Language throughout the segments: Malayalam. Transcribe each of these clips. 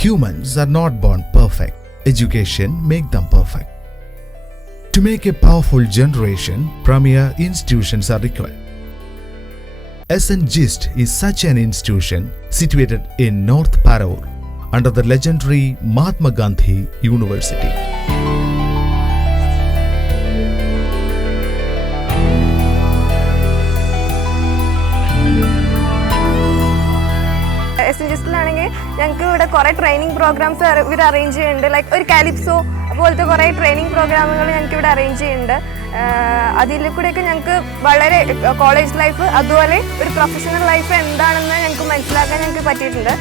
Humans are not born perfect. Education makes them perfect. To make a powerful generation, premier institutions are required. SN GIST is such an institution situated in North Paravur under the legendary Mahatma Gandhi University. SN GIST-ലാണെങ്കിൽ ഞങ്ങൾക്ക് ഇവിടെ കുറേ ട്രെയിനിങ് പ്രോഗ്രാംസ് ഇവർ അറേഞ്ച് ചെയ്യുന്നുണ്ട്. ലൈക്ക് ഒരു കാലിപ്സോ പോലത്തെ കുറേ ട്രെയിനിങ് പ്രോഗ്രാമുകൾ ഞങ്ങൾക്ക് ഇവിടെ അറേഞ്ച് ചെയ്യുന്നുണ്ട്. അതിൽ കൂടെയൊക്കെ ഞങ്ങൾക്ക് വളരെ കോളേജ് ലൈഫ് അതുപോലെ ഒരു പ്രൊഫഷണൽ ലൈഫ് എന്താണെന്ന് ഞങ്ങൾക്ക് മനസ്സിലാക്കാൻ ഞങ്ങൾക്ക് പറ്റിയിട്ടുണ്ട്.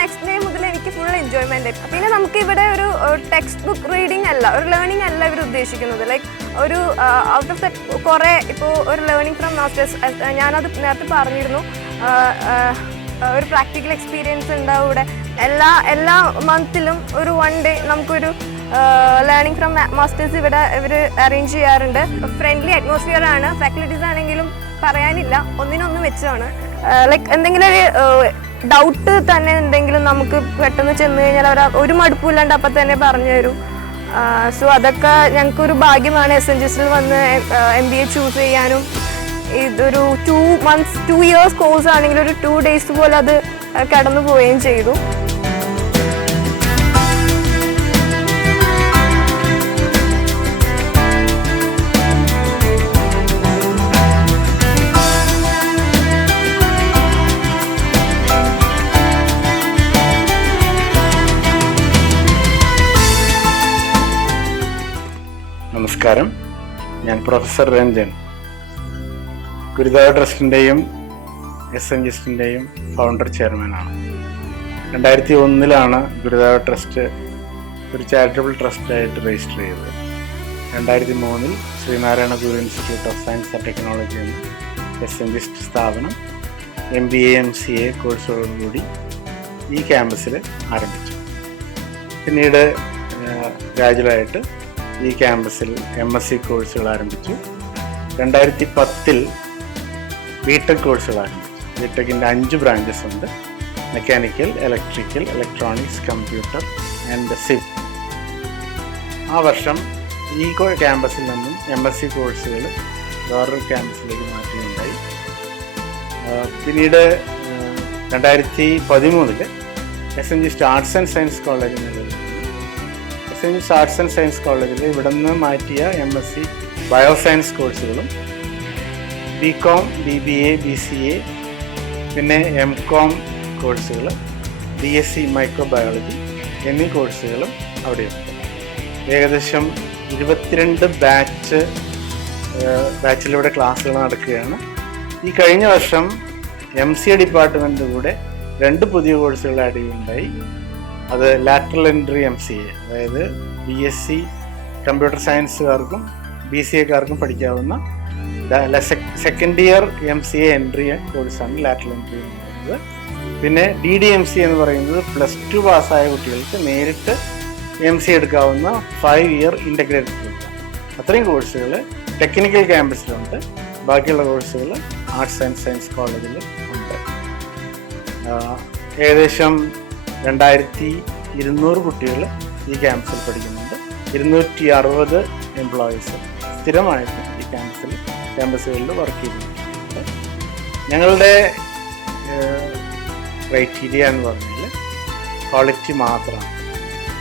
നെക്സ്റ്റ് ഡേ മുതൽ എനിക്ക് ഫുൾ എൻജോയ്മെൻറ്റ്. പിന്നെ നമുക്ക് ഇവിടെ ഒരു ടെക്സ്റ്റ് ബുക്ക് റീഡിംഗ് അല്ല, ഒരു ലേണിംഗ് അല്ല ഇവർ ഉദ്ദേശിക്കുന്നത്. ലൈക്ക് ഒരു ഔട്ട് ഓഫ് ദ കുറേ ഇപ്പോൾ ഒരു ലേണിംഗ് ഫ്രം മാസ്റ്റേഴ്സ്, ഞാനത് നേരത്തെ പറഞ്ഞിരുന്നു, ഒരു പ്രാക്ടിക്കൽ എക്സ്പീരിയൻസ് ഉണ്ടാവും ഇവിടെ. എല്ലാ മന്തിലും ഒരു 1 ഡേ നമുക്കൊരു ലേണിംഗ് ഫ്രം മാസ്റ്റേഴ്സ് ഇവിടെ ഇവർ അറേഞ്ച് ചെയ്യാറുണ്ട്. ഫ്രണ്ട്ലി അറ്റ്മോസ്ഫിയർ ആണ്. ഫാക്കൽറ്റീസ് ആണെങ്കിലും പറയാനില്ല, ഒന്നിനൊന്ന് വെച്ചാണ്. ലൈക്ക് എന്തെങ്കിലും ഒരു ഡൗട്ട് തന്നെ എന്തെങ്കിലും നമുക്ക് പെട്ടെന്ന് ചെന്ന് കഴിഞ്ഞാൽ അവർ ഒരു മടുപ്പില്ലാണ്ട് അപ്പം തന്നെ പറഞ്ഞു തരും. സോ അതൊക്കെ ഞങ്ങൾക്കൊരു ഭാഗ്യമാണ്. SN GIST-ൽ വന്ന് MBA ചൂസ് ചെയ്യാനും. ഇതൊരു 2 years കോഴ്സ് ആണെങ്കിൽ ഒരു 2 days പോലെ അത് കടന്നു പോവുകയും ചെയ്തു. നമസ്കാരം, ഞാൻ പ്രൊഫസർ രഞ്ജൻ, ഗുരുദേവ ട്രസ്റ്റിൻ്റെയും SN GIST-ൻ്റെയും ഫൗണ്ടർ ചെയർമാനാണ്. 2001 ഗുരുദേവ ട്രസ്റ്റ് ഒരു ചാരിറ്റബിൾ ട്രസ്റ്റായിട്ട് രജിസ്റ്റർ ചെയ്തത്. 2003 Sreenarayana Guru institute of science and technology എന്ന SN GIST സ്ഥാപനം MBA MCA കോഴ്സുകളോടുകൂടി ഈ ക്യാമ്പസിൽ ആരംഭിച്ചു. പിന്നീട് ഗ്രാജുവലായിട്ട് ഈ ക്യാമ്പസിൽ MSc കോഴ്സുകൾ ആരംഭിച്ചു. 2010 BTech കോഴ്സുകൾ ആരംഭിച്ചു. BTech-ൻ്റെ 5 ബ്രാഞ്ചസ് ഉണ്ട്: mechanical, electrical, electronics, computer and civil. ആ വർഷം ഈ ക്യാമ്പസിൽ നിന്നും MSc കോഴ്സുകൾ വേറൊരു ക്യാമ്പസിലേക്ക് മാറ്റുകയുണ്ടായി. പിന്നീട് 2013 SN GIST arts and science college എന്നുള്ളത് SN GIST arts and science കോളേജിൽ ഇവിടെ നിന്ന് മാറ്റിയ MSc ബയോസയൻസ് കോഴ്സുകളും BCom, BBA, BCA, പിന്നെ MCom കോഴ്സുകൾ, BSc മൈക്രോബയോളജി എന്നീ കോഴ്സുകളും അവിടെയുണ്ട്. ഏകദേശം 22 ബാച്ചിലൂടെ ക്ലാസ്സുകൾ നടക്കുകയാണ്. ഈ കഴിഞ്ഞ വർഷം MCA ഡിപ്പാർട്ട്മെൻറ്റിൻ്റെ കൂടെ 2 പുതിയ കോഴ്സുകൾ ആഡ് ചെയ്യുകയുണ്ടായി. അത് ലാറ്ററൽ എൻട്രി MCA, അതായത് BSc കമ്പ്യൂട്ടർ സയൻസുകാർക്കും BCAക്കാർക്കും പഠിക്കാവുന്ന സെക്കൻഡ് ഇയർ MCA എൻട്രി കോഴ്സാണ് ലാറ്ററൽ എൻട്രി എന്ന് പറയുന്നത്. പിന്നെ DDMCA എന്ന് പറയുന്നത് +2 പാസ്സായ കുട്ടികൾക്ക് നേരിട്ട് MCA എടുക്കാവുന്ന 5 year ഇൻ്റഗ്രേറ്റഡ് കോഴ്സാണ്. അത്രയും കോഴ്സുകൾ ടെക്നിക്കൽ ക്യാമ്പസിലുണ്ട്. ബാക്കിയുള്ള കോഴ്സുകൾ ആർട്സ് ആൻഡ് സയൻസ് കോളേജിൽ ഉണ്ട്. ഏകദേശം 2200 കുട്ടികൾ ഈ ക്യാമ്പസിൽ പഠിക്കുന്നുണ്ട്. 260 എംപ്ലോയീസ് സ്ഥിരമായിട്ട് ഈ ക്യാമ്പസുകളിൽ വർക്ക് ചെയ്തിട്ടുണ്ട്. ഞങ്ങളുടെ ക്രൈറ്റീരിയ എന്ന് പറഞ്ഞാൽ ക്വാളിറ്റി മാത്രമാണ്.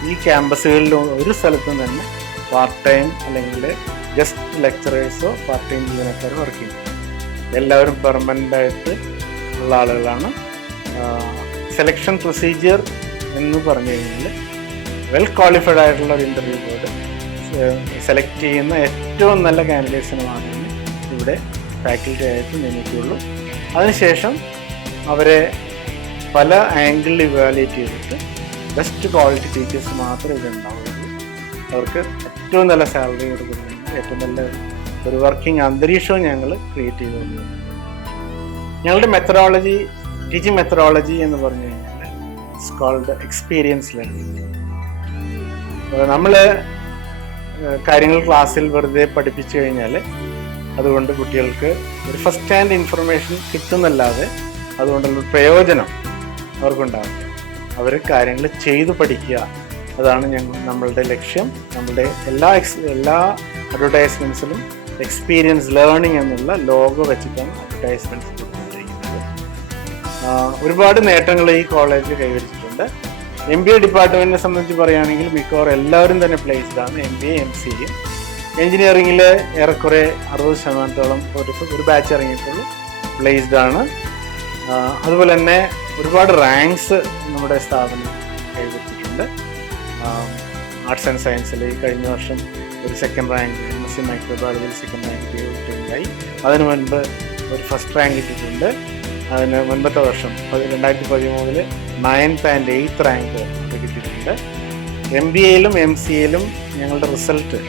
ഈ ക്യാമ്പസുകളിൽ ഒരു സ്ഥലത്തും തന്നെ പാർട്ട് ടൈം അല്ലെങ്കിൽ ജസ്റ്റ് ലെക്ചറേഴ്സോ പാർട്ട് ടൈം ജീവനക്കാരോ വർക്ക് ചെയ്യുന്നു. എല്ലാവരും പെർമനൻ്റായിട്ട് ഉള്ള ആളുകളാണ്. സെലക്ഷൻ പ്രൊസീജിയർ എന്ന് പറഞ്ഞു കഴിഞ്ഞാൽ വെൽ ക്വാളിഫൈഡ് ആയിട്ടുള്ള ഒരു ഇൻ്റർവ്യൂ ബോർഡ് സെലക്ട് ചെയ്യുന്ന ഏറ്റവും നല്ല കാൻഡിഡേറ്റ്സിന് മാത്രമേ ഇവിടെ ഫാക്കൽറ്റി ആയിട്ട് നിയമിക്കുകയുള്ളൂ. അതിനുശേഷം അവരെ പല ആംഗിളിൽ ഇവാലുവേറ്റ് ചെയ്തിട്ട് ബെസ്റ്റ് ക്വാളിറ്റി ടീച്ചേഴ്സ് മാത്രമേ ഇവിടെ ഉണ്ടാവുള്ളൂ. അവർക്ക് ഏറ്റവും നല്ല സാലറി കൊടുക്കുന്നു, ഏറ്റവും നല്ല ഒരു വർക്കിംഗ് അന്തരീക്ഷവും ഞങ്ങൾ ക്രിയേറ്റ് ചെയ്തു. ഞങ്ങളുടെ മെത്തഡോളജി, ടീച്ചിങ് മെത്തഡോളജി എന്ന് പറഞ്ഞു കഴിഞ്ഞാൽ ഇറ്റ്സ് കോൾഡ് എക്സ്പീരിയൻസ് ലേണിംഗ്. നമ്മൾ കാര്യങ്ങൾ ക്ലാസ്സിൽ വെറുതെ പഠിപ്പിച്ചു കഴിഞ്ഞാൽ അതുകൊണ്ട് കുട്ടികൾക്ക് ഒരു ഫസ്റ്റ് ഹാൻഡ് ഇൻഫർമേഷൻ കിട്ടുന്നല്ലാതെ അതുകൊണ്ടുള്ള പ്രയോജനം അവർക്കുണ്ടാകും. അവർ കാര്യങ്ങൾ ചെയ്തു പഠിക്കുക, അതാണ് നമ്മളുടെ ലക്ഷ്യം. നമ്മളുടെ എല്ലാ അഡ്വർടൈസ്മെൻറ്റ്സിലും എക്സ്പീരിയൻസ് ലേണിംഗ് എന്നുള്ള ലോഗോ വെച്ചിട്ടാണ് അഡ്വർടൈസ്മെൻറ്റ്സ് കൊടുത്തിരിക്കുന്നത്. ഒരുപാട് നേട്ടങ്ങൾ ഈ കോളേജ് കൈവരിച്ചിട്ടുണ്ട്. MBA ഡിപ്പാർട്ട്മെൻറ്റിനെ സംബന്ധിച്ച് പറയുകയാണെങ്കിൽ മിക്കവാറും എല്ലാവരും തന്നെ പ്ലേസ്ഡ് ആണ്. MBA MCA എഞ്ചിനീയറിംഗിൽ ഏറെക്കുറെ 60% ഒരു ബാച്ച് ഇറങ്ങിയിട്ടുള്ളൂ പ്ലേസ്ഡ് ആണ്. അതുപോലെ തന്നെ ഒരുപാട് റാങ്ക്സ് നമ്മുടെ സ്ഥാപനം കൈവരിച്ചിട്ടുണ്ട്. ആർട്സ് ആൻഡ് സയൻസിൽ കഴിഞ്ഞ വർഷം ഒരു സെക്കൻഡ് റാങ്ക് MSc മൈക്രോബയോളജിയിൽ സെക്കൻഡ് റാങ്ക് കിട്ടിയിട്ടുണ്ടായി. അതിനു മുൻപ് ഒരു ഫസ്റ്റ് റാങ്ക് കിട്ടിയിട്ടുണ്ട്. അതിന് മുൻപത്തെ വർഷം 2013 9th and 8th റാങ്ക് കിട്ടിയിട്ടുണ്ട്. MBAയിലും MCAയിലും ഞങ്ങളുടെ റിസൾട്ട്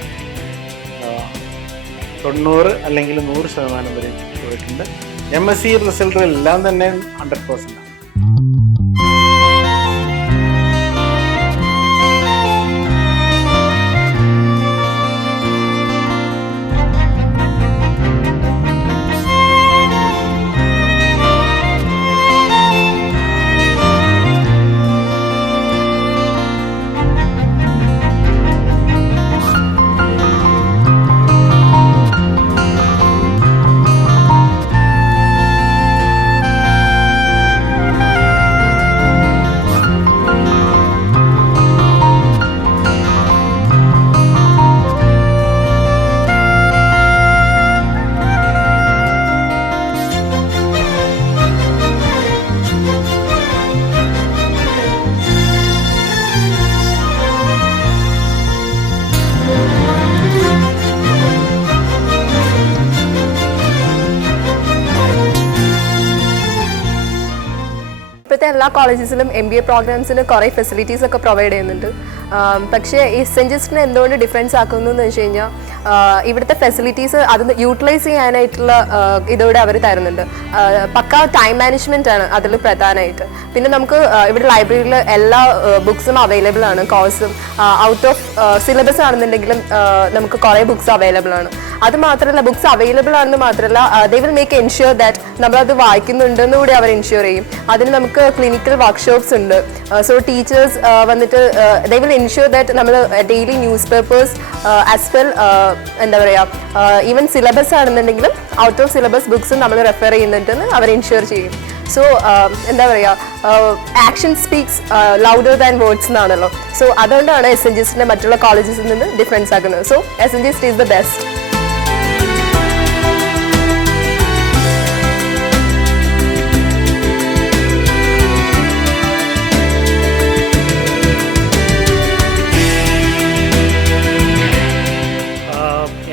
90 അല്ലെങ്കിൽ 100% വരെ പോയിട്ടുണ്ട്. MSc റിസൾട്ടുകളെല്ലാം തന്നെ 100%. എല്ലാ കോളേജസിലും MBA പ്രോഗ്രാംസിന് കുറേ ഫെസിലിറ്റീസ് ഒക്കെ പ്രൊവൈഡ് ചെയ്യുന്നുണ്ട്. പക്ഷേ ഈ സെൻറ് ജസ്റ്റിനെ എന്തുകൊണ്ട് ഡിഫറൻസ് ആക്കുന്നു എന്ന് വെച്ച് കഴിഞ്ഞാൽ ഇവിടുത്തെ ഫെസിലിറ്റീസ് അത് യൂട്ടിലൈസ് ചെയ്യാനായിട്ടുള്ള ഇതോടെ അവർ തരുന്നുണ്ട്. പക്ക ടൈം മാനേജ്മെൻ്റ് ആണ് അതിൽ പ്രധാനമായിട്ട്. പിന്നെ നമുക്ക് ഇവിടെ ലൈബ്രറിയിൽ എല്ലാ ബുക്സും അവൈലബിൾ ആണ്. കോഴ്സും ഔട്ട് ഓഫ് സിലബസ് ആണെന്നുണ്ടെങ്കിലും നമുക്ക് കുറേ ബുക്സ് അവൈലബിൾ ആണ്. അത് മാത്രമല്ല, ബുക്സ് അവൈലബിൾ ആണെന്ന് മാത്രമല്ല, they will make ensure that നമ്മളത് വായിക്കുന്നുണ്ടെന്ന് കൂടി അവർ എൻഷ്യൂർ ചെയ്യും. അതിന് നമുക്ക് ക്ലിനിക്കൽ വർക്ക്ഷോപ്സ് ഉണ്ട്. സോ ടീച്ചേഴ്സ് വന്നിട്ട് ദേ വിൽ എൻഷ്യൂർ ദാറ്റ് നമ്മൾ daily news papers as well എന്താ പറയുക, ഈവൻ സിലബസ് ആണെന്നുണ്ടെങ്കിലും ഔട്ട് ഓഫ് സിലബസ് ബുക്സും നമ്മൾ റെഫർ ചെയ്യുന്നുണ്ടെന്ന് അവർ എൻഷ്യൂർ ചെയ്യും. സോ എന്താ പറയുക, action speaks louder than words എന്നാണല്ലോ. സോ അതുകൊണ്ടാണ് SNGSറ്റിനെ മറ്റുള്ള കോളേജസിൽ നിന്ന് ഡിഫറൻസ് ആക്കുന്നത്. So SNGST is the best.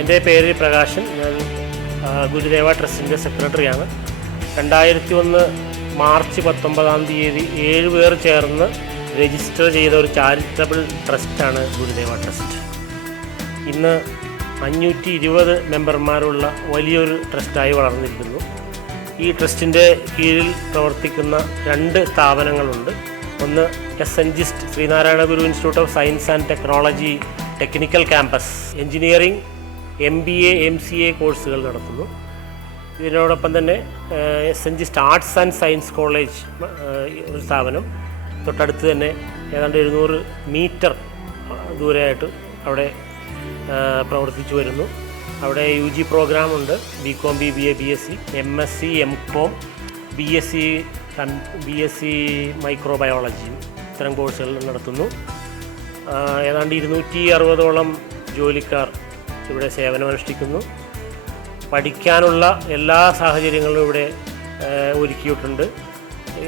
എൻ്റെ പേര് പ്രകാശൻ. ഞാൻ ഗുരുദേവ ട്രസ്റ്റിൻ്റെ സെക്രട്ടറിയാണ്. 2001 മാർച്ച് 19 7 പേർ ചേർന്ന് രജിസ്റ്റർ ചെയ്ത ഒരു ചാരിറ്റബിൾ ട്രസ്റ്റാണ് ഗുരുദേവ ട്രസ്റ്റ്. ഇന്ന് 520 മെമ്പർമാരുള്ള വലിയൊരു ട്രസ്റ്റായി വളർന്നിരിക്കുന്നു. ഈ ട്രസ്റ്റിൻ്റെ കീഴിൽ പ്രവർത്തിക്കുന്ന 2 സ്ഥാപനങ്ങളുണ്ട്. ഒന്ന് SNGST Sreenarayana Guru institute of science and technology technical campus engineering MBA MCA കോഴ്സുകൾ നടത്തുന്നു. ഇതിനോടൊപ്പം തന്നെ SNGST arts and science college ഒരു സ്ഥാപനം തൊട്ടടുത്ത് തന്നെ ഏതാണ്ട് 700 മീറ്റർ ദൂരെയായിട്ട് അവിടെ പ്രവർത്തിച്ചു വരുന്നു. അവിടെ UG പ്രോഗ്രാമുണ്ട്. BCom BBA BSc MSc MCom BSc microbiology ഇത്തരം കോഴ്സുകൾ നടത്തുന്നു. ഏതാണ്ട് 260ഓളം ജോലിക്കാർ ഇവിടെ സേവനമനുഷ്ഠിക്കുന്നു. പഠിക്കാനുള്ള എല്ലാ സാഹചര്യങ്ങളും ഇവിടെ ഒരുക്കിയിട്ടുണ്ട്.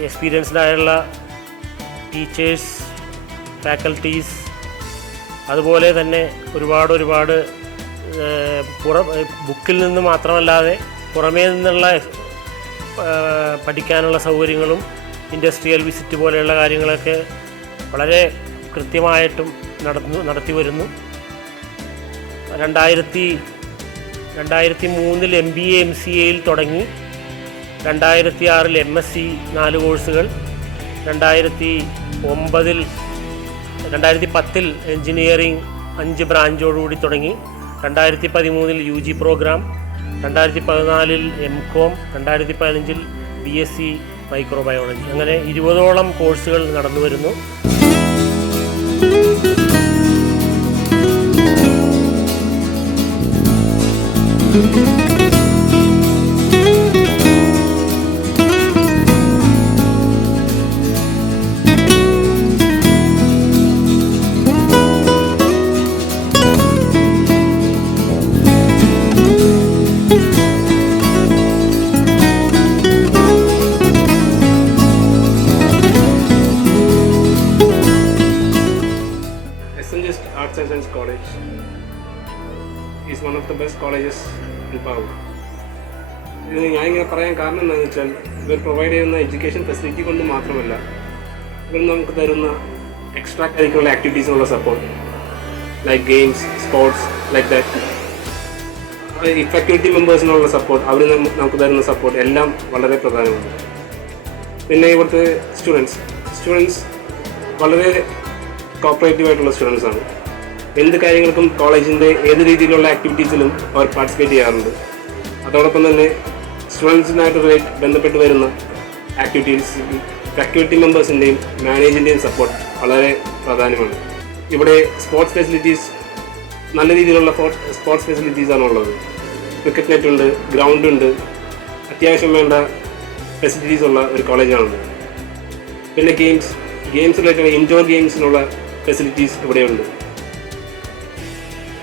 എക്സ്പീരിയൻസ്ഡായുള്ള ടീച്ചേഴ്സ്, ഫാക്കൽറ്റീസ്, അതുപോലെ തന്നെ ഒരുപാട് ബുക്കിൽ നിന്ന് മാത്രമല്ലാതെ പുറമേ നിന്നുള്ള പഠിക്കാനുള്ള സൗകര്യങ്ങളും ഇൻഡസ്ട്രിയൽ വിസിറ്റ് പോലെയുള്ള കാര്യങ്ങളൊക്കെ വളരെ കൃത്യമായിട്ടും നടത്തി വരുന്നു. 2003 MBA MCAയിൽ തുടങ്ങി 2006 MSc 4 കോഴ്സുകൾ, 2010 എൻജിനീയറിംഗ് 5 ബ്രാഞ്ചോടുകൂടി തുടങ്ങി, 2013 UG program, 2014 MCOM, 2015 BSc microbiology, അങ്ങനെ 20ഓളം കോഴ്സുകൾ നടന്നു വരുന്നു. Arts and Science College is one of the best colleges in Parur. ഇത് ഞാനിങ്ങനെ പറയാൻ കാരണം എന്താണെന്ന് വെച്ചാൽ ഇവർ പ്രൊവൈഡ് ചെയ്യുന്ന എഡ്യൂക്കേഷൻ ഫെസിലിറ്റി കൊണ്ട് മാത്രമല്ല, ഇവർ നമുക്ക് തരുന്ന എക്സ്ട്രാ കരിക്കുലർ ആക്ടിവിറ്റീസിനുള്ള support, like games, sports, like that, ഈ ഫാക്കൽറ്റി മെമ്പേഴ്സിനുള്ള സപ്പോർട്ട്, അവർ നമുക്ക് തരുന്ന സപ്പോർട്ട് എല്ലാം വളരെ പ്രധാനമാണ്. പിന്നെ ഇവിടുത്തെ സ്റ്റുഡൻസ് വളരെ കോപ്പറേറ്റീവായിട്ടുള്ള സ്റ്റുഡൻസാണ്. എന്ത് കാര്യങ്ങൾക്കും കോളേജിൻ്റെ ഏത് രീതിയിലുള്ള ആക്ടിവിറ്റീസിലും അവർ പാർട്ടിസിപ്പേറ്റ് ചെയ്യാറുണ്ട്. അതോടൊപ്പം തന്നെ സ്റ്റുഡൻസിനായിട്ട് ബന്ധപ്പെട്ട് വരുന്ന ആക്ടിവിറ്റീസ് ഫാക്കൽറ്റി മെമ്പേഴ്സിൻ്റെയും മാനേജിൻ്റെയും സപ്പോർട്ട് വളരെ പ്രാധാന്യമാണ്. ഇവിടെ സ്പോർട്സ് ഫെസിലിറ്റീസ്, നല്ല രീതിയിലുള്ള സ്പോർട്സ് ഫെസിലിറ്റീസാണ് ഉള്ളത്. ക്രിക്കറ്റ് നെറ്റ് ഉണ്ട്, ഗ്രൗണ്ട് ഉണ്ട്, അത്യാവശ്യം വേണ്ട ഫെസിലിറ്റീസ് ഉള്ള ഒരു കോളേജാണ്. പിന്നെ ഗെയിംസ് റിലേറ്റഡ് ഇൻഡോർ ഗെയിംസിനുള്ള ഫെസിലിറ്റീസ് ഇവിടെയുണ്ട്.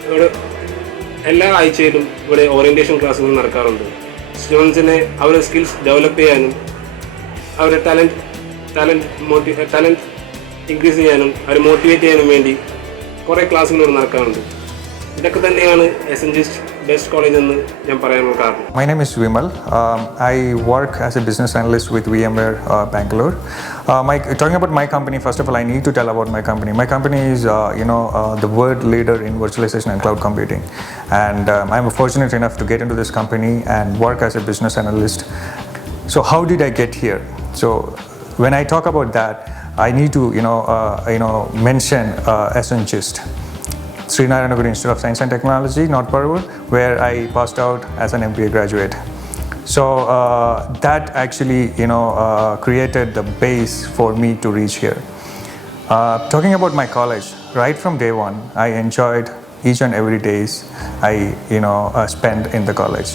ഇവിടെ എല്ലാ ആഴ്ചയിലും ഇവിടെ ഓറിയൻറ്റേഷൻ ക്ലാസ്സുകൾ നടക്കാറുണ്ട്. സ്റ്റുഡൻസിനെ അവരുടെ സ്കിൽസ് ഡെവലപ്പ് ചെയ്യാനും അവരുടെ ടാലൻറ്റ് ഇൻക്രീസ് ചെയ്യാനും അവരെ മോട്ടിവേറ്റ് ചെയ്യാനും വേണ്ടി കുറേ ക്ലാസ്സുകൾ ഇവിടെ നടക്കാറുണ്ട്. ഇതൊക്കെ തന്നെയാണ് SN GIST ബെസ്റ്റ് കോളേജ് എന്ന് ഞാൻ പറയാനുള്ള കാരണം. My name is Vimal. I work as a business analyst with VMware Bangalore. Talking about my company, first of all, I need to tell about my company. My company is, the world leader in virtualization and cloud computing. And I'm fortunate enough to get into this company and work as a business analyst. So how did I get here? So when I talk about that, I need to, mention SN GIST. Srinagarh Institute of Science and Technology, North Parur, where I passed out as an MBA graduate. So that actually, created the base for me to reach here. Talking about my college, right from day one, I enjoyed each and every days I, spent in the college.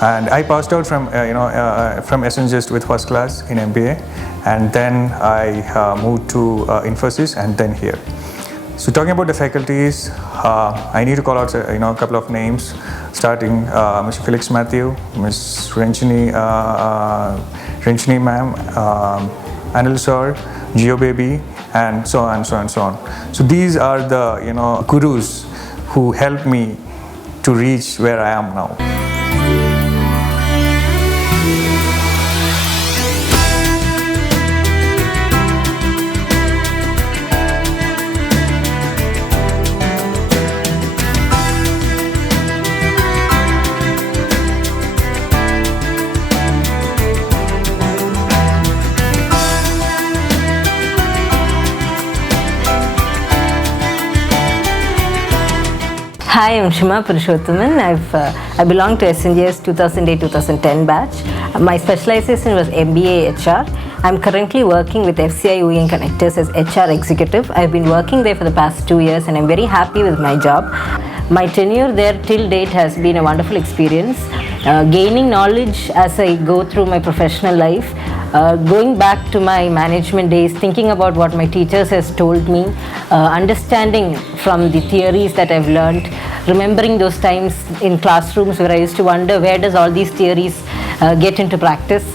And I passed out from SN GIST with first class in MBA, and then I moved to Infosys and then here. So talking about the faculties, I need to call out a couple of names, starting Mr. Felix Matthew, Ms. Renchini ma'am, Anil sir, Geo baby, and so on and so on and so on. So these are the gurus who helped me to reach where I am now. Hi, I'm Shima Purushothaman. I belong to SN GIST 2008-2010 batch. My specialization was MBA HR. I'm currently working with FCI OEM Connectors as HR executive. I've been working there for the past 2 years and I'm very happy with my job. My tenure there till date has been a wonderful experience. Gaining knowledge as I go through my professional life, going back to my management days, thinking about what my teachers has told me, understanding from the theories that I've learned, remembering those times in classrooms where I used to wonder where does all these theories get into practice.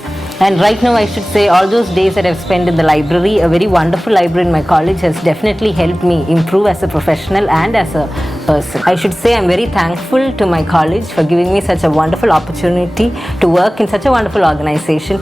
And right now I should say all those days that I've spent in the library, a very wonderful library in my college, has definitely helped me improve as a professional and as a person. I should say I'm very thankful to my college for giving me such a wonderful opportunity to work in such a wonderful organization.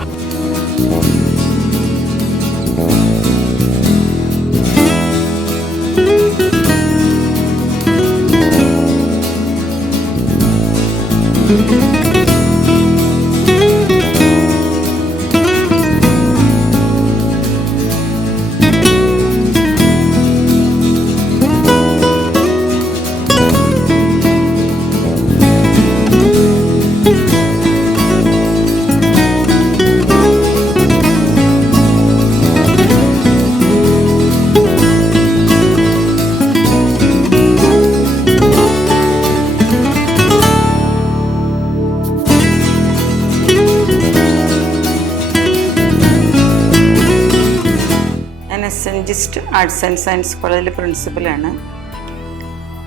SNGIST arts and science കോളേജിലെ പ്രിൻസിപ്പലാണ്.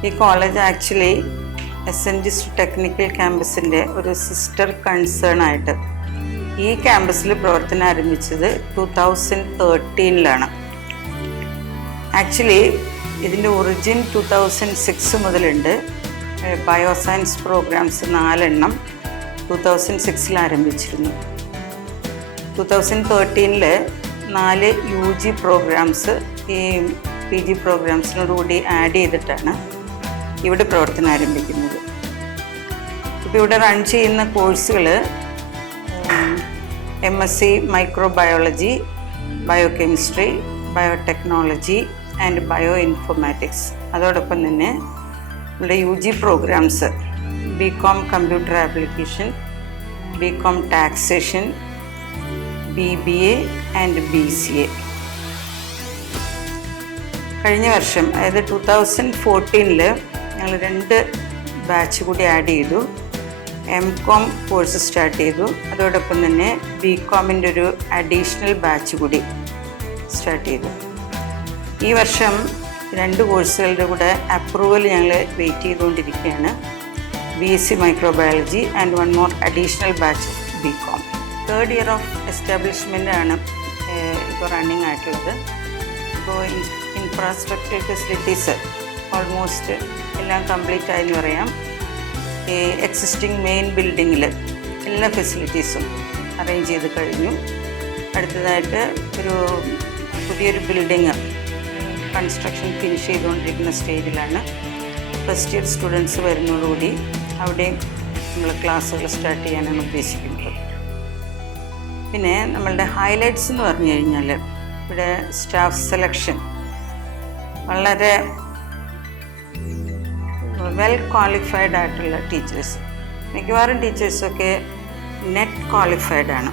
ഈ കോളേജ് ആക്ച്വലി എസെൻജിസ്റ്റ് ടെക്നിക്കൽ ക്യാമ്പസിൻ്റെ ഒരു സിസ്റ്റർ കൺസേൺ ആയിട്ട് ഈ ക്യാമ്പസിൽ പ്രവർത്തനം ആരംഭിച്ചത് 2013 ആക്ച്വലി ഇതിൻ്റെ ഒറിജിൻ 2006 മുതലുണ്ട്. ബയോസയൻസ് പ്രോഗ്രാംസ് 4 2006 ആരംഭിച്ചിരുന്നു. 2013 4 UG പ്രോഗ്രാംസ് ഈ PG പ്രോഗ്രാംസിനോടുകൂടി ആഡ് ചെയ്തിട്ടാണ് ഇവിടെ പ്രവർത്തനം ആരംഭിക്കുന്നത്. ഇപ്പോൾ ഇവിടെ റൺ ചെയ്യുന്ന കോഴ്സുകൾ MSc microbiology, biochemistry, biotechnology and bio informatics. അതോടൊപ്പം തന്നെ നമ്മുടെ UG programs BCom computer application, BCom taxation, BBA and BCA. കഴിഞ്ഞ വർഷം അതായത് 2014 ഞങ്ങൾ 2 ബാച്ച് കൂടി ആഡ് ചെയ്തു. MCom കോഴ്സ് സ്റ്റാർട്ട് ചെയ്തു. അതോടൊപ്പം തന്നെ BComൻ്റെ ഒരു അഡീഷണൽ ബാച്ച് കൂടി സ്റ്റാർട്ട് ചെയ്തു. ഈ വർഷം 2 കോഴ്സുകളുടെ കൂടെ അപ്രൂവൽ ഞങ്ങൾ വെയിറ്റ് ചെയ്തുകൊണ്ടിരിക്കുകയാണ്. BSc microbiology and 1 more additional batch of BCom. 3rd year of establishment ആണ് ഇപ്പോൾ റണ്ണിങ് ആയിട്ടുള്ളത്. ഇപ്പോൾ ഇൻഫ്രാസ്ട്രക്ചർ ഫെസിലിറ്റീസ് ഓൾമോസ്റ്റ് എല്ലാം കംപ്ലീറ്റ് ആയെന്ന് പറയാം. ഈ എക്സിസ്റ്റിംഗ് മെയിൻ ബിൽഡിങ്ങിൽ എല്ലാ ഫെസിലിറ്റീസും അറേഞ്ച് ചെയ്ത് കഴിഞ്ഞു. അടുത്തതായിട്ട് ഒരു പുതിയൊരു ബിൽഡിങ് കൺസ്ട്രക്ഷൻ ഫിനിഷ് ചെയ്തുകൊണ്ടിരിക്കുന്ന സ്റ്റേജിലാണ്. ഫസ്റ്റ് ഇയർ സ്റ്റുഡൻസ് വരുന്നതോടുകൂടി അവിടെയും നമ്മൾ ക്ലാസ്സുകൾ സ്റ്റാർട്ട് ചെയ്യാനാണ് ഉദ്ദേശിക്കുന്നത്. പിന്നെ നമ്മളുടെ ഹൈലൈറ്റ്സ് എന്ന് പറഞ്ഞു കഴിഞ്ഞാൽ ഇവിടെ സ്റ്റാഫ് സെലക്ഷൻ വളരെ വെൽ ക്വാളിഫൈഡ് ആയിട്ടുള്ള ടീച്ചേഴ്സ്. മിക്കവാറും ടീച്ചേഴ്സൊക്കെ നെറ്റ് ക്വാളിഫൈഡ് ആണ്.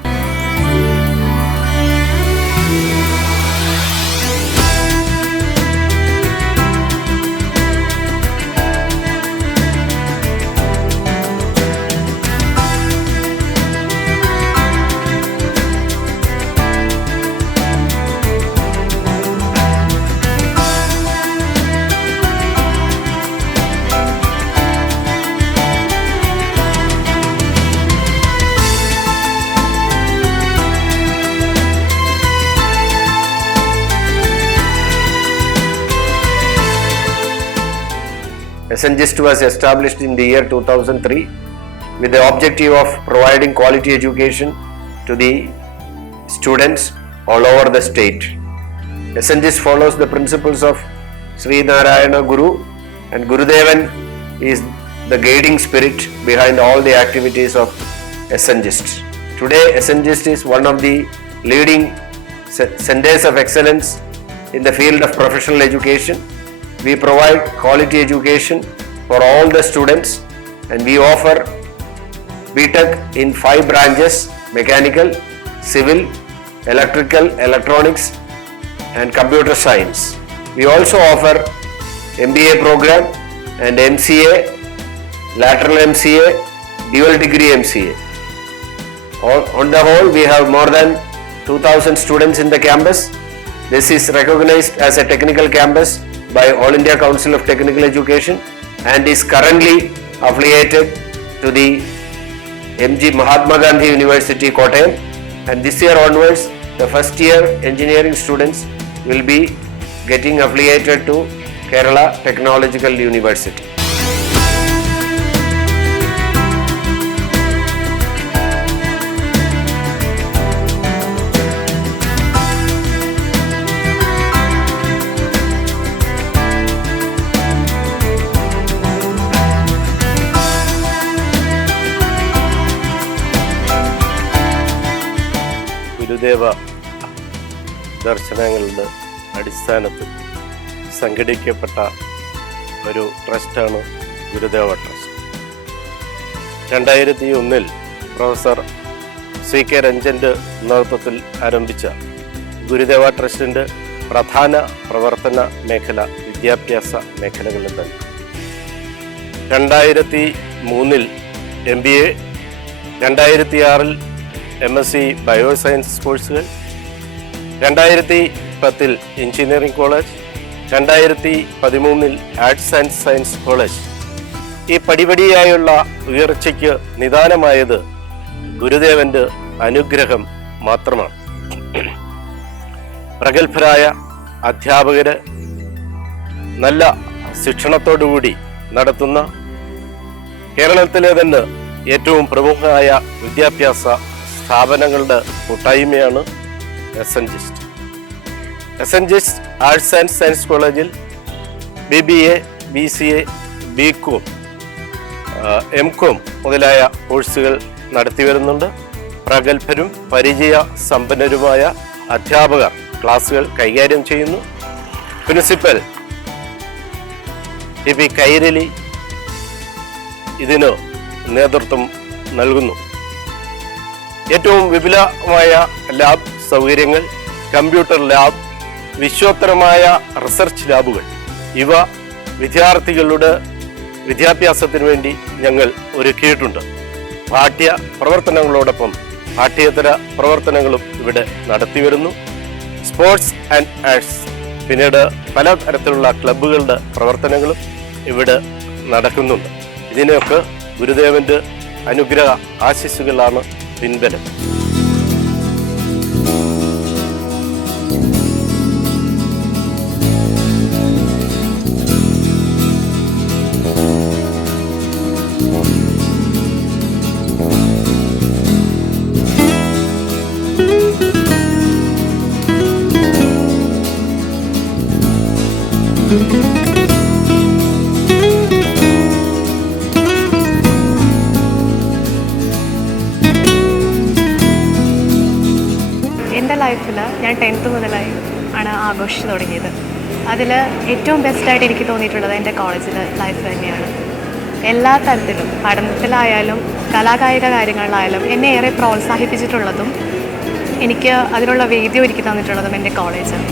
SNGIST was established in the year 2003 with the objective of providing quality education to the students all over the state. SNGIST follows the principles of Sri Narayana Guru, and Gurudevan is the guiding spirit behind all the activities of SNGIST. Today, SNGIST is one of the leading centers of excellence in the field of professional education. We provide quality education for all the students, and we offer BTech in 5 branches: mechanical, civil, electrical, electronics and computer science. We also offer MBA program and MCA, lateral MCA, dual degree MCA. On the whole, we have more than 2,000 students in the campus. This is recognized as a technical campus by All India Council of Technical Education and is currently affiliated to the MG Mahatma Gandhi University, Kottayam. And this year onwards, the first year engineering students will be getting affiliated to Kerala Technological University. Gurudeva ദർശനങ്ങളുടെ അടിസ്ഥാനത്തിൽ സംഘടിപ്പിക്കപ്പെട്ട ഒരു ട്രസ്റ്റാണ് ഗുരുദേവ ട്രസ്റ്റ്. 2001 പ്രൊഫസർ CK രഞ്ജൻ്റെ നേതൃത്വത്തിൽ ആരംഭിച്ച ഗുരുദേവ ട്രസ്റ്റിൻ്റെ പ്രധാന പ്രവർത്തന മേഖല വിദ്യാഭ്യാസ മേഖലകളിൽ തന്നെ. 2003 MBA, 2006 MSc ബയോസയൻസ് കോഴ്സുകൾ, 2010 engineering college, 2013 arts and science college. ഈ പടിപടിയായുള്ള ഉയർച്ചയ്ക്ക് നിദാനമായത് ഗുരുദേവന്റെ അനുഗ്രഹം മാത്രമാണ്. പ്രഗത്ഭരായ അധ്യാപകര് നല്ല ശിക്ഷണത്തോടുകൂടി നടത്തുന്ന കേരളത്തിലെ തന്നെ ഏറ്റവും പ്രമുഖമായ വിദ്യാഭ്യാസ സ്ഥാപനങ്ങളുടെ കൂട്ടായ്മയാണ് SNGIST. SNGIST arts and science കോളേജിൽ BBA, BCA, BCom, MCom മുതലായ കോഴ്സുകൾ നടത്തി വരുന്നുണ്ട്. പ്രഗത്ഭരും പരിചയ സമ്പന്നരുമായ അധ്യാപകർ ക്ലാസുകൾ കൈകാര്യം ചെയ്യുന്നു. പ്രിൻസിപ്പൽ TP കൈരളി ഇതിന് നേതൃത്വം നൽകുന്നു. ഏറ്റവും വിപുലമായ ലാബ് സൗകര്യങ്ങൾ, കമ്പ്യൂട്ടർ ലാബ്, വിശ്വോത്തരമായ റിസർച്ച് ലാബുകൾ, ഇവ വിദ്യാർത്ഥികളുടെ വിദ്യാഭ്യാസത്തിന് വേണ്ടി ഞങ്ങൾ ഒരുക്കിയിട്ടുണ്ട്. പാഠ്യ പ്രവർത്തനങ്ങളോടൊപ്പം പാഠ്യേതര പ്രവർത്തനങ്ങളും ഇവിടെ നടത്തി വരുന്നു. സ്പോർട്സ് ആൻഡ് ആർട്സ്, പിന്നീട് പലതരത്തിലുള്ള ക്ലബ്ബുകളുടെ പ്രവർത്തനങ്ങളും ഇവിടെ നടക്കുന്നുണ്ട്. ഇതിനെയൊക്കെ ഗുരുദേവന്റെ അനുഗ്രഹ ആശീസ്സുകളാണ് പിൻബലം. എൻ്റെ ലൈഫിൽ ഞാൻ 10th മുതലായി ആണ് ആഘോഷിച്ച് തുടങ്ങിയത്. അതിൽ ഏറ്റവും ബെസ്റ്റായിട്ട് എനിക്ക് തോന്നിയിട്ടുള്ളത് എൻ്റെ കോളേജിലെ ലൈഫ് തന്നെയാണ്. എല്ലാ തരത്തിലും പഠനത്തിലായാലും കലാകായിക കാര്യങ്ങളിലായാലും എന്നെ ഏറെ പ്രോത്സാഹിപ്പിച്ചിട്ടുള്ളതും എനിക്ക് അതിനുള്ള വേദി ഒരുക്കി തന്നിട്ടുള്ളതും എൻ്റെ കോളേജാണ്.